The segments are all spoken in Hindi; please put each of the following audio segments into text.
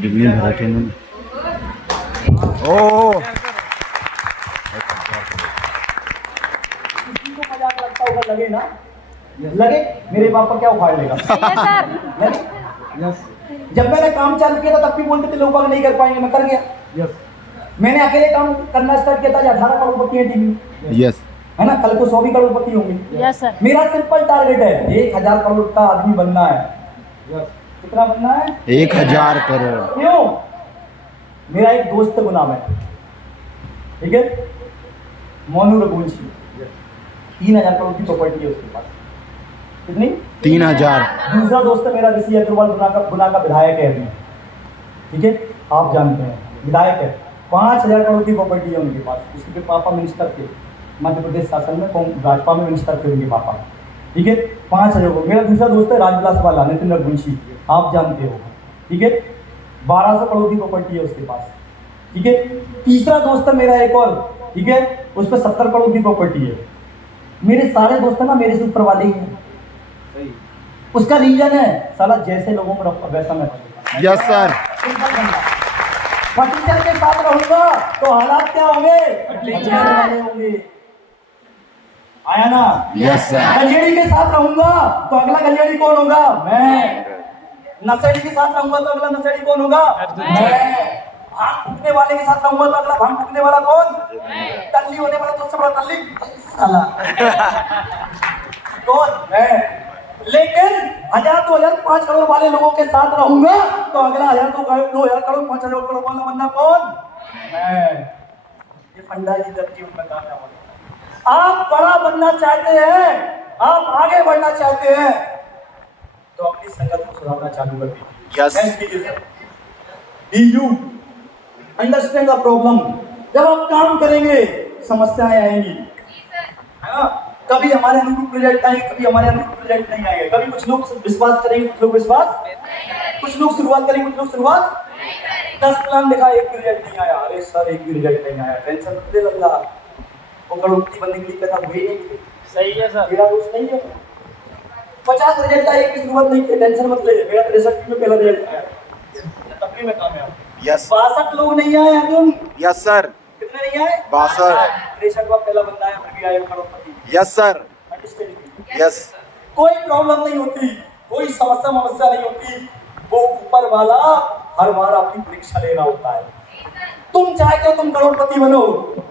डिग्री भराठी में ओ किसी को मजाक लगता होगा, लगे ना, लगे मेरे बाप का क्या उखाड़ लेगा। यस, जब मैंने काम चालू किया था तब भी बोलते थे लोग बाग नहीं कर पाएंगे, मैं कर गया। यस, मैंने अकेले काम करना स्टार्ट किया था, 18 करोड़पति है टीम में। यस है ना, कल को 100 भी करोड़पति होंगे। Yes sir. मेरा सिंपल टारगेट है 1000 करोड़ का आदमी बनना है। यस, कितना बनना है? 1000 करोड़। क्यों? मेरा एक दोस्त का नाम है, ठीक है, मोनू रघुवंशी, 3000 करोड़ की प्रॉपर्टी है उसके पास। कितनी? 3000। दूसरा दोस्त है मेरा ऋषि अग्रवाल, गुना का विधायक है अभी, ठीक है, आप जानते हैं, विधायक है, 5000 करोड़ की प्रॉपर्टी है उनके पास। उसके पापा मिनिस्टर थे मध्य प्रदेश शासन में, भाजपा में मिनिस्टर थे उनके पापा, ठीक है, 5000 करोड़। मेरा दूसरा दोस्त है राजविलास वाला, नितिन रघुवंशी, आप जानते हो, ठीक है, 1200 करोड़ की प्रॉपर्टी है उसके पास, ठीक है। तीसरा दोस्त है मेरा एक और, ठीक है, उस पर 70 करोड़ की प्रॉपर्टी है। मेरे सारे दोस्त है ना मेरे से ऊपर वाले ही हैं। उसका रीजन है साला जैसे लोगों में रखा वैसा मैं रहूंगा। Yes sir. फटीचर के साथ रहूंगा तो हालात क्या होंगे? होंगे, आया ना? Yes sir. गलियारी के साथ रहूंगा तो अगला गलियारी कौन होगा? मैं। नशेड़ी के साथ रहूंगा तो अगला नशेड़ी कौन होगा? मैं। भांग फूकने वाले के साथ रहूंगा तो अगला भांग फूकने वाला कौन? तल्ली होने वाला तो सबसे बड़ा तल्ली साला कौन? मैं। लेकिन 1000, 2000, 5 करोड़ वाले लोगों के साथ रहूंगा तो अगला 1000, 2000 करोड़, 5000 करोड़ वाला बंदा कौन? मैं। ये फंडा जी धरती में बताना होगा। आप बड़ा बनना चाहते हैं, आप आगे बढ़ना चाहते हैं तो अपनी संगत को सुधारना चालू कर दीजिए। Yes. You understand the problem. जब आप काम करेंगे समस्याएं आएंगी, है ना? कभी हमारे अनुरूप रिजल्ट आएंगे, कभी हमारे अनुरूप रिजल्ट नहीं आएंगे। कभी कुछ लोग विश्वास करेंगे, कुछ लोग विश्वास, कुछ लोग शुरुआत करेंगे, कुछ लोग शुरुआत 10 प्लान दिखा, एक भी रिजल्ट नहीं आया। अरे सर एक भी रिजल्ट नहीं आया, टेंशन मत ले लल्ला, वो करोड़पति बनने के लिए पैदा हुए नहीं थे। सही है सर। मेरा दोस्त नहीं है, 50 रिजल्ट आए, एक भी शुरुआत नहीं की, टेंशन मत ले। मेरा 63 में पहला रिजल्ट आया, तब भी मैं कामयाब। यस। 62 लोग नहीं आए अर्जुन। Yes sir. कितने नहीं आए? 62। 63वां पहला बंदा है, फिर भी आए करोड़पति। Yes sir. यस। कोई प्रॉब्लम नहीं होती, कोई समस्या नहीं होती, वो ऊपर वाला हर बार आपकी परीक्षा ले रहा होता है। तुम चाहते हो तुम करोड़पति बनो,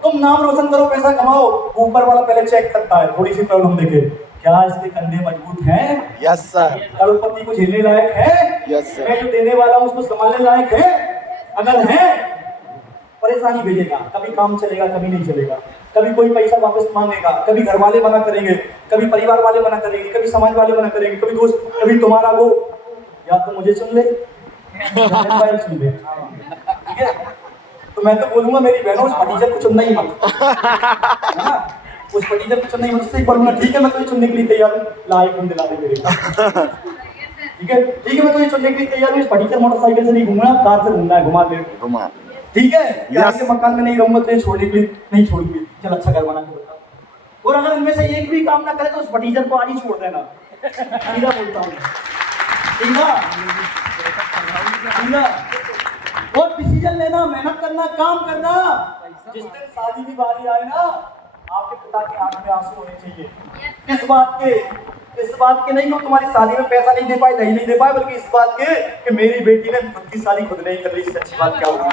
तुम नाम रोशन करो, पैसा कमाओ, ऊपर वाला पहले चेक करता है थोड़ी सी प्रॉब्लम देखे, क्या इसके कंधे मजबूत हैं? Yes sir. करोड़पति को झेलने लायक है? Yes sir. मैं जो देने वाला हूं उसको संभालने लायक है? अगर है परेशानी भेजेगा, कभी काम चलेगा, कभी नहीं चलेगा, कभी कोई पैसा वापस मांगेगा, कभी घर वाले मना करेंगे, कभी परिवार वाले मना करेंगे, कभी समाज वाले मना करेंगे, कभी दोस्त, कभी तुम्हारा वो, या तो मुझे सुन ले या सुन ले, ठीक है? तो मैं तो बोलूंगा मेरी बहनों उस फटीचर को चुनना ही मत, है ना? उस फटीचर को चुनना ही मत। उससे एक बार बोलूंगा ठीक है मैं तो ये चुनने के लिए तैयार हूँ, लाई फोन दिला दे मेरे को, ठीक है, ठीक है मैं तो ये चुनने के लिए तैयार हूँ। इस फटीचर मोटरसाइकिल से नहीं घूमना, कार से घूमना है, घुमा ले, घुमा, ठीक है? यस। के मकान में नहीं रहूंगा तो ये छोड़ने के लिए नहीं छोड़ूंगी, चल अच्छा घर बना के बता। और अगर इनमें से एक भी काम ना करे तो उस फटीचर को आज ही छोड़ देना, सीधा बोलता हूँ, ठीक है? और डिसीजन लेना, मेहनत करना, काम करना। जिस दिन शादी की बारी आए ना, आपके पिता के आंख में आंसू होने चाहिए। इस बात के नहीं हो तुम्हारी शादी में पैसा नहीं दे पाए, दही नहीं दे पाए, बल्कि इस बात के कि मेरी बेटी ने खुद की शादी खुद नहीं कर रही। सच्ची बात क्या होगी?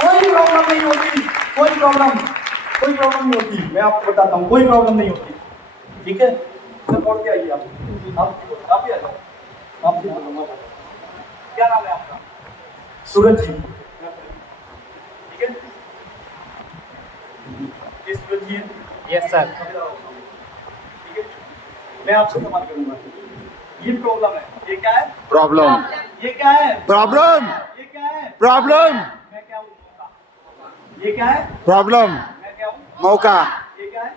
कोई प्रॉब्लम नहीं होती, कोई प्रॉब्लम नहीं होती, मैं आपको बताता हूँ, कोई प्रॉब्लम नहीं होती, ठीक है? सर कौन के आइए आप भी आ जाओ, आप भी बोलूँगा। क्या नाम है आपका? सूरज जी, ठीक है? ये सूरज जी है? Yes sir. ठीक है, मैं आपसे सवाल करूंगा। ये प्रॉब्लम है, ये क्या है? प्रॉब्लम। ये क्या है? प्रॉब्लम। ये क्या है? प्रॉब्लम। मैं क्या हूँ? मौका। ये क्या है? प्रॉब्लम। मैं क्या हूँ? मौका। ये क्या है?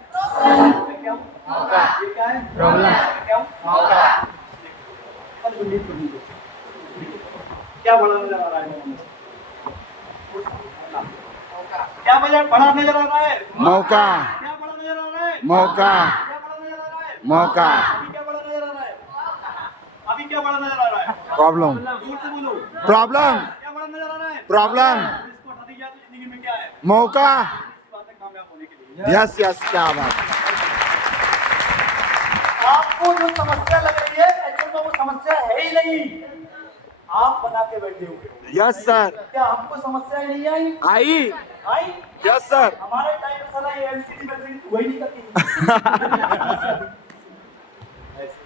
मैं क्या हूँ? मौका। ये क्या है? प्रॉब्लम। मैं क्या हूँ? मौका। अब सुनिए, क्या बड़ा नजर आ रहा है? क्या बड़ा नजर आ रहा है? मौका। क्या बड़ा नजर आ रहा है? मौका। क्या बड़ा नजर आ रहा है? मौका। अभी क्या बड़ा नजर आ रहा है? अभी क्या क्या बड़ा नजर आ रहा है? प्रॉब्लम जोर से बोलो। प्रॉब्लम क्या बड़ा नजर आ रहा है? प्रॉब्लम इसको हटा दीजिए तो जिंदगी में क्या है? मौका इस बात में कामयाब होने के लिए। यस यस क्या बात आपको जो समस्या लग रही है एक्चुअल में वो समस्या है ही नहीं, आप बना के बैठे हुए हो। यस सर क्या आपको समस्या ही नहीं आई? आई आई? यस सर हमारे टाइम में साला ये एलसीडी वेलसीडी वही नहीं करती।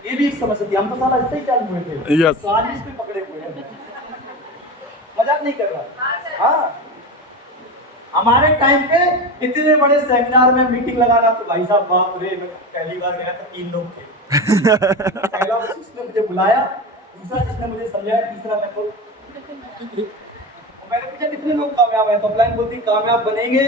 ये भी एक समस्या थी, हम तो साला इससे ही चालू हुए थे। Yes. तो आज इस पे पकड़े हुए हैं। मजाक नहीं कर रहा। हाँ, हमारे टाइम पे इतने बड़े सेमिनार में मीटिंग लगाना तो भाई साहब बाप रे, मैं पहली बार गया था 3 लोग थे। पहला जिसने मुझे बुलाया, दूसरा जिसने मुझे समझाया, तीसरा मैं तो मैंने पूछा कितने लोग कामयाब हैं, तो अपलाइन बोलती कामयाब बनेंगे।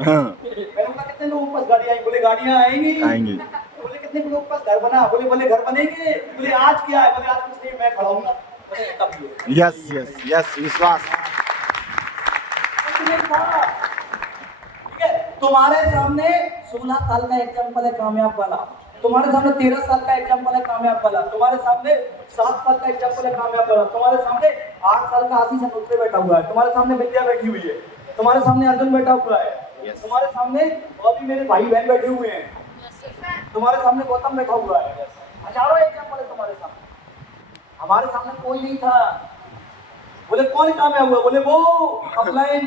हाँ मैंने बोला कितने लोगों के पास गाड़ी आई, बोले गाड़ियां आएंगी। आएंगी बोले कितने लोगों के पास घर बना, बोले बोले घर बनेंगे। बोले आज क्या है, बोले आज कुछ नहीं, मैं खड़ा हूँ। बस इतना भी है। यस यस यस विश्वास ठीक है, तुम्हारे सामने 16 साल का एग्जाम्पल है कामयाब वाला, तुम्हारे सामने 13 साल का एग्जाम्पल है कामयाब वाला, तुम्हारे सामने 7 साल का एग्जाम्पल है कामयाब वाला, तुम्हारे सामने 8 साल का आशीष अनुत्रे बैठा हुआ है, तुम्हारे सामने विद्या बैठी हुई है, तुम्हारे सामने अर्जुन बैठा हुआ है, तुम्हारे सामने और भी मेरे भाई बहन बैठे हुए हैं, तुम्हारे सामने गौतम बैठा हुआ है। हजारों एग्जाम्पल है तुम्हारे सामने। हमारे सामने कोई नहीं था। बोले कौन कामयाब हुआ, बोले वो अपलाइन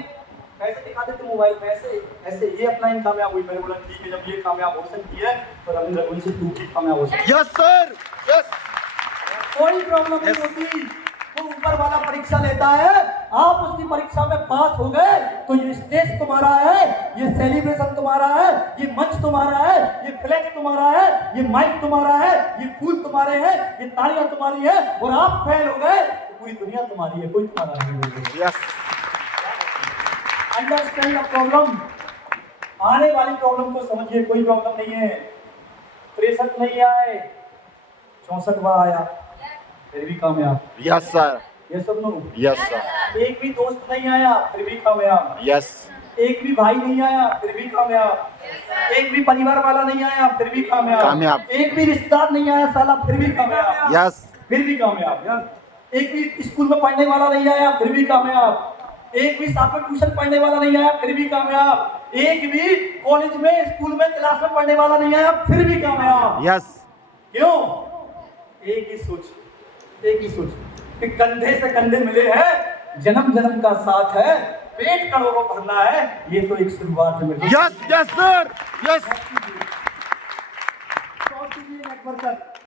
कैसे दिखा देते मोबाइल में, ऐसे ऐसे ये अपलाइन कामयाब हुई। मैंने बोला ठीक है, जब ये कामयाब हो सकती है तो रविंद्र गोयल से तू भी कामयाब हो सकती है। यस सर यस कोई प्रॉब्लम नहीं होती, वो ऊपर वाला परीक्षा लेता है, आप उसकी परीक्षा में पास हो गए तो ये स्टेज तुम्हारा है, ये सेलिब्रेशन तुम्हारा है, ये मंच तुम्हारा है, ये फ्लैक्स तुम्हारा है, ये माइक तुम्हारा है, ये फूल तुम्हारे हैं, ये तालियां तुम्हारी है, और आप फेल हो गए तो पूरी दुनिया तुम्हारी है, कोई तुम्हारा नहीं। Yes understand the problem. आने वाली प्रॉब्लम को समझिए, कोई प्रॉब्लम नहीं है। 63 नहीं आए, 64 बार आया, फिर भी कामयाब। यस सर ये सब नो। यस सर एक भी दोस्त नहीं आया, फिर भी कामयाब। यस एक भी भाई नहीं आया, फिर भी कामयाब। एक भी परिवार वाला नहीं आया, फिर भी कामयाब। एक भी रिश्तेदार नहीं आया साला, फिर भी कामयाब। यस फिर भी कामयाब। एक भी स्कूल में पढ़ने वाला नहीं आया, फिर भी कामयाब। एक भी साथ में ट्यूशन पढ़ने वाला नहीं आया, फिर भी कामयाब। एक भी कॉलेज में, स्कूल में, क्लास में पढ़ने वाला नहीं आया, फिर भी कामयाब। यस क्यों? एक ही सोच कि कंधे से कंधे मिले हैं, जन्म जन्म का साथ है, पेट करोड़ों भरना है, ये तो एक शुरुआत है। Yes yes sir yes network